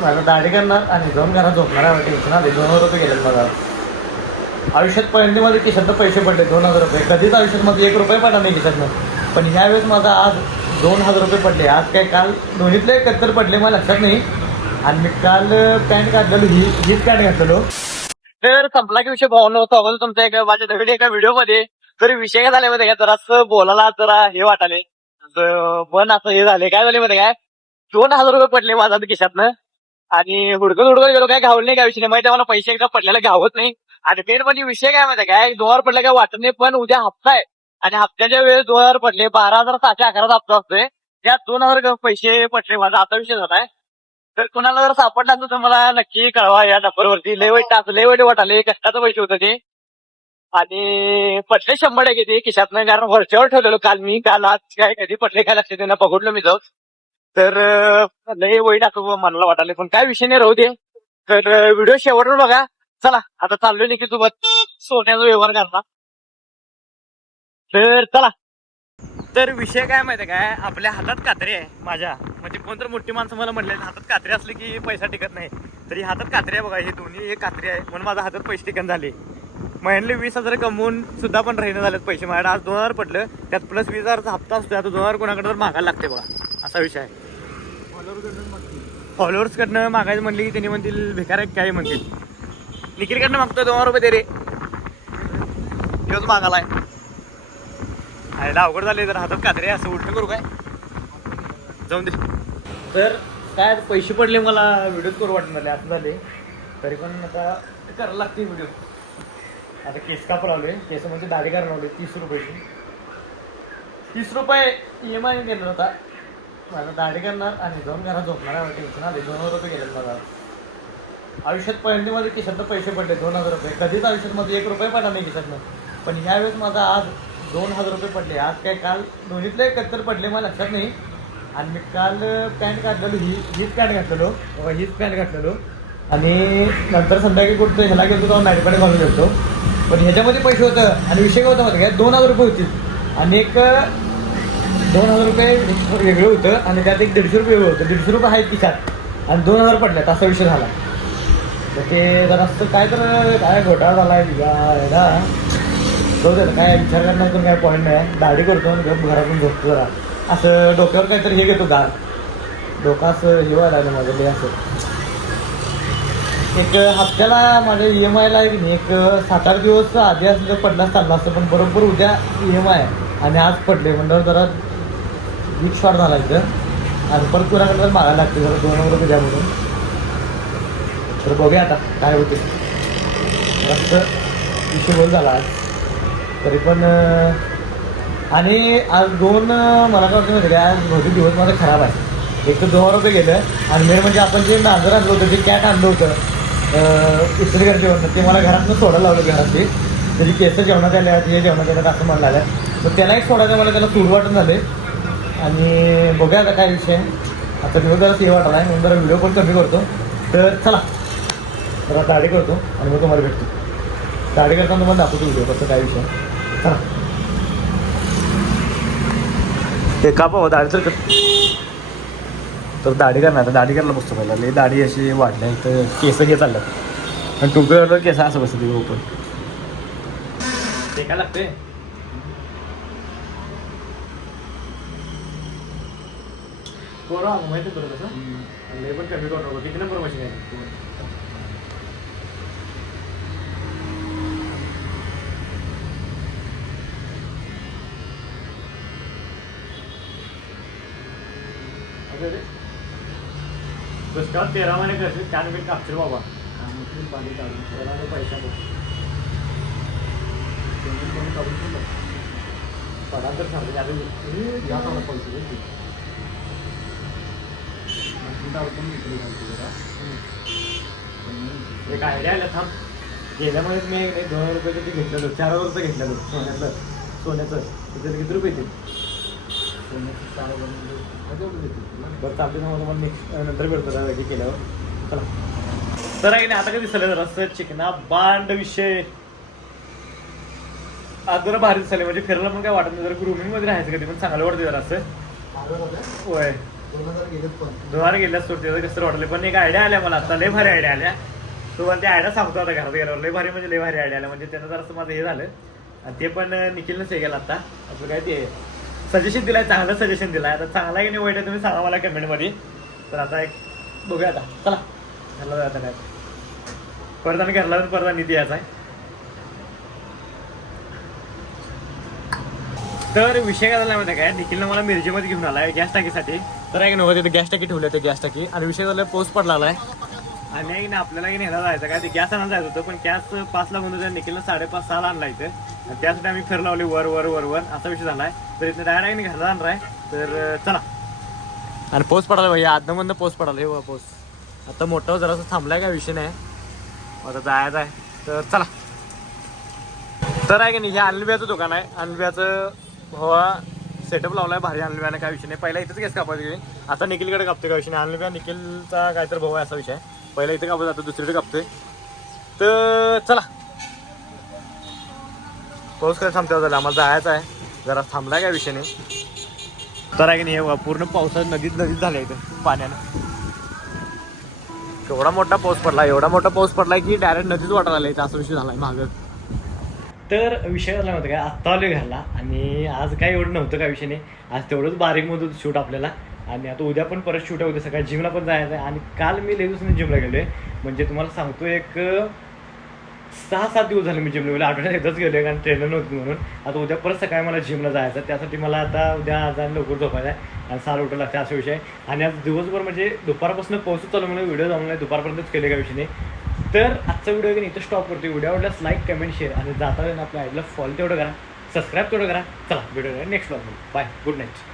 माझा दाढी करणार आणि जाऊन घरात झोपणार आहे. टेन्शन आले. 2,000 गेले मला आयुष्यात. पहिल्यांदा खिशातनं पैसे पडले 2,000. कधीच आयुष्यात माझं 1 रुपया पडला नाही खिशातनं. पण ह्यावेळेस माझा आज 2,000 पडले. आज काय काल दोन्हीतले एकत्र पडले मला लक्षात नाही. आणि मी काल पॅन्ट काढलेलो हीच पॅन्ट घातलेलो. तर संपला की विषय भावना स्वागत तुमच्या एका व्हिडिओमध्ये. तरी विषय काय झाले मध्ये काय जरा बोलायला जरा हे वाटाले पण असं हे झाले काय झाले मध्ये काय 2,000 पडले माझा खिशातनं. आणि हुडकत गेलो काय घावलं नाही. काय विषय नाही माहिती मला पैसे एकदा पडलेला घावत नाही. आणि मेन म्हणजे विषय काय माहिती काय 2,000 पडले काय वाटत नाही. पण उद्या हप्ता आहे आणि हप्त्याच्या वेळेस 2,000 पडले 12,711 हप्ता असतोय. त्यात 2,000 पैसे पडले माझा आता विषय झालाय. तर कुणाला जर सापडला तर मला नक्की कळवा या नंबरवरती. लय वाईट वाटाले कष्टाचं पैसे होतं ते. आणि पटले 100 ते खिशातनं कारण वरच्यावर ठेवलेलो काल आज काय कधी पटले काय लक्षात त्यांना बघडलो मी जाऊ. तर लय वाईट असं मनाला वाटाले पण काय विषय नाही राहू दे. तर व्हिडिओ शेवटवर बघा. चला आता चाललोय निकी सोबत सोन्याचा व्यवहार करणार. तर चला. तर विषय काय माहितीये काय आपल्या हातात कात्री आहे माझ्या म्हणजे कोणतर मोठी माणसं मला म्हणले हातात कात्री असली की पैसा टिकत नाही. तरी हातात कात्री आहे बघा. हे दोन्ही एक कात्री आहे म्हणून माझ्या हातात पैसे टिकन झाले. महिन्याला 20,000 कमवून सुद्धा पण राहिनं झालेत पैसे माझ्या. आज 2,000 पडलं त्यात प्लस 20,000चा हप्ता असतो. आता 2,000 कोणाकडे तर मागायला लागते बघा असा विषय आहे. फॉलोअर्स कडनं मागायचं म्हणले की त्यांनी म्हणतील भिकार आहे काय म्हणतील. निखिलकडनं मागतोय 2,000 दे रे. तोच मागायला आहे. अवघड झाले जर हातात कात्रे असं उलट करू काय जाऊन दे. तर काय पैसे पडले मला व्हिडिओ करू वाटत मला असं झाले. तरी पण आता करायला लागते व्हिडिओ. आता केस कापू लावले. केस म्हणजे दाढी करायला लावले 30 रुपयाची. 30 रुपये EMI गेला होता. माझा दाढी करणार आणि जाऊन घरात झोपणार आहे. टेन्शन आले. 2,000 गेले मला आयुष्यात. पहिल्यांदा खिशातनं पैसे पडले 2,000. कधीच आयुष्यात माझं 1 रुपया पडला नाही खिशातनं. पण ह्यावेळेस माझा आज 2,000 पडले. आज काय काल दोन्हीतले एकत्र पडले मला लक्षात नाही. आणि मी काल पॅन्ट काढलेलो हीच पॅन्ट घातलेलो. आणि नंतर संध्याकाळी कुठं ह्याला गेलो तेव्हा नाईट पॅन्ट घालून गेलो. पण ह्याच्यामध्ये पैसे होतं आणि विषय काय होता माहिती काय 2,000 होतील आणि एक 2,000 वेगळं होतं आणि त्यात एक 150 वेगळं होतं. 150 आहेत खिशात आणि 2,000 पडल्यात असा विषय झाला. तर ते जरा असं काय तर काय घोटाळा झाला आहे तिला जाऊ दे. काय विचार करणार पण काय पॉईंट नाही. दाढी करतो आणि घरातून झोपतो जरा असं डोक्यावर काहीतरी हे घेतो डोकं असं हे व्हायला लागलं माझं लय असं. एक हप्त्याला माझ्या EMIला आहे की नाही एक 7-8 दिवस आधी असलं पडला चालला असतं. पण बरोबर उद्या EMI आणि आज पडले म्हणल्यावर जरा वीक शॉर्ट झाला इथं. आणि परत कुणाकडे तर मागायला लागते जरा 2,000 द्या म्हणून. तर बघूया आता काय होते. जास्त विषय बोल झाला आज तरी पण. आणि आज मला काय वाटतं माहिती काय आज बहुतेक दिवस माझा खराब आहे. एक तर 2,000 गेलं आणि मेन म्हणजे आपण जे नांगर आणलं होतं जे कॅट आणलं होतं इस्त्रीकरतेवरनं ते मला घरातनं सोडायला लावलं. घरातली त्याची केस जेवणात आल्या हे जेवणात आल्यात असं म्हणलं आलं. तर त्याला एक सोडायचं मला त्याला सूड वाटून झाले. आणि बघूया आता काय विषय. आता दिवस जरा हे वाटला आहे म्हणून जरा व्हिडिओ पण कमी करतो. तर चला जरा दाढी करतो आणि मग तुम्हाला भेटतो. दाढी करताना तुम्हाला दाखवतो व्हिडिओ कसं काय विषय. चला ते कापा दाढी तर दाढी करणार. दाढी करायला बसतो पहिला. लई दाढी अशी वाढल्या तर केस घे चालल्यात आणि टोपीवर केस असं बसतं तिथं ओपन. ते काय लागते माहिती बरं कसं लई पण कमी करू नको. किती नंबर मशीन आहे दुष्काळ 13 महिने करते त्याने मी कापशील बाबा पाणी काढून पैसा पडा तर सांगते आता पैसे एक आयडिया आला थांब. गेल्यामुळे मी 2,000 ते घेतलेलो 4,000 घेतलेलो सोन्याचं तिथे किती रुपये येतील. बरं चालते ना मला नेक्स्ट नंतर भेटतो हे केल्यावर. चला तर आहे ना आता काय दिसलं जरा असं चिकना बांड विषय आज जरा भारी दिसले. म्हणजे फिरायला पण काय वाटत नाही. जरा ग्रुमिंग मध्ये राहायचं कधी पण चांगलं वाटतं जरा असं. होय दोन गेल्यात सुट्टी कसं वाटलं, पण एक आयडिया आल्या मला आता, लय भारी आयडिया आल्या. तू मला ते आयडिया सांगतो आता घरात गेल्यावर, लय भारी म्हणजे लय भारी आयडिया आल्या. म्हणजे त्यानं जरासं माझं हे झालं आणि ते पण निखिलनंच हे केलं आता. आपलं काय ते सजेशन दिलाय, चांगलं सजेशन दिलाय. आता चांगला आहे की नाही वाईट आहे तुम्ही सांगा मला कमेंटमध्ये. तर आता एक बघूया आता, चला घरला जायचं काय परत आणि घरला परत आणि ती यायचा आहे. तर विषय काय झाला माहिती काय, निखिलनं मला मिरजेमध्ये घेऊन आलाय गॅस टाकीसाठी. तर आहे की नव्हतं तिथे गॅस टाकी ठेवली, ते गॅस टाकी. आणि विषय झाला पाऊस पडला आहे आणि आहे ना आपल्याला की न्यायला जायचं काय, ते गॅस आणायला जायचं होतं. पण गॅस 5ला बंद होतं, निखिलनं 5:30-6ला आणला इथं. आणि त्यासाठी आम्ही फिर लावली वर वर वर वर असा विषय झाला आहे. तर इथं डायरेक्ट आहे घरला आणणार आहे. तर चला. आणि पाऊस पडाला भाई, आधनं पाऊस पडाला. हे पाऊस आता मोठा जरासं थांबलाय, काय विषय नाही. आता जायचं आहे तर चला. तर आहे की नाही, हे अनलबियाचं दुकान आहे. अनलबियाचं हवा सेटअप लावलाय भारी. अनलबियानं काय विषय नाही, पहिला इथंच गॅस कापायची, आता निखिलकडे कापतोय काय विषय नाही. अनलबिया निखिलचा काहीतरी भाऊ आहे असा विषय. पहिला इथं कापत जातो, दुसरीकडे कापतोय. तर चला, पाऊस काय थांबते झाला, आम्हाला जायचं आहे. जरा थांबलाय काय विषय नाही. तर आहे की नाही, पूर्ण पावसात नदीत झालं इथं पाण्यानं. एवढा मोठा पाऊस पडलाय की डायरेक्ट नदीच वाटायला आला इथं, असा विषय झालाय मागं. तर विषय झाला नव्हता काय, आत्ता आलो घरला. आणि आज काय एवढं नव्हतं काय विषय नाही, आज तेवढंच बारीकमध्ये होतं शूट आपल्याला. आणि आता उद्या पण परत शूट आहे, उद्या सकाळी जिमला पण जायचं आहे. आणि काल मी लय दिवसांनी जिमला गेलो आहे, म्हणजे तुम्हाला सांगतो एक 6-7 दिवस झाले मी जिमला गेलो. आठवड्यात एकदाच गेलो आहे कारण ट्रेनर नव्हती म्हणून. आता उद्या परत सकाळी मला जिमला जायचं, त्यासाठी मला आता उद्या आज लवकर झोपायचं आहे आणि 6ला उठायला लागतं असा विषय. आणि आज दिवसभर म्हणजे दुपारपासून पाऊस चालू म्हणून व्हिडिओ जाऊन नाही, दुपारपर्यंतच केले काय विषय नाही. तर आजचा व्हिडिओ की इथं स्टॉप करतो. व्हिडिओ आवडल्यास लाईक कमेंट शेअर आणि जाता आपल्या आयडीला फॉलो तेवढं करा, सबस्क्राईब तेवढं करा. चला video next vlog. Bye, good night.